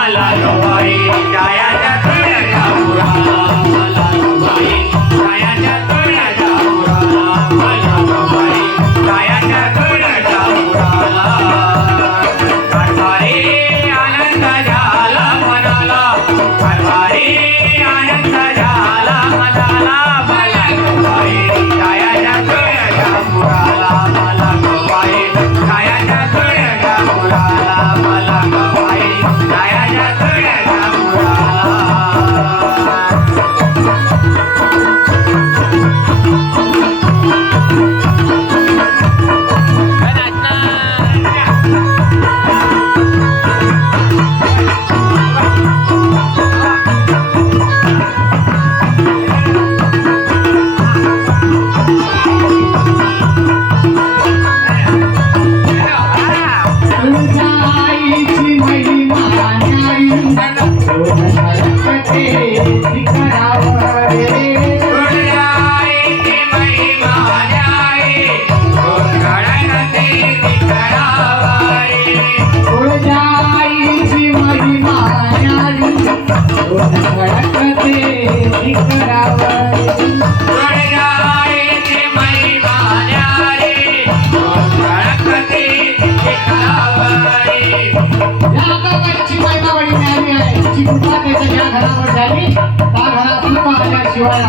मला गवाई जायाच्या तळ्याच्या पुराला मला गवाई जायाच्या तळ्याच्या पुराला मला गवाई जायाच्या तळ्याच्या पुराला कारभारी आनंद झाला मनाला कारभारी आनंद झाला मनाला मला गवाई जायाच्या तळ्याच्या पुराला मला गवाई जायाच्या तळ्याच्या पुराला मला गवाई जायाच्या तळ्याच्या पुराला घरावर झाली त्या घरातून आल्याशिवाय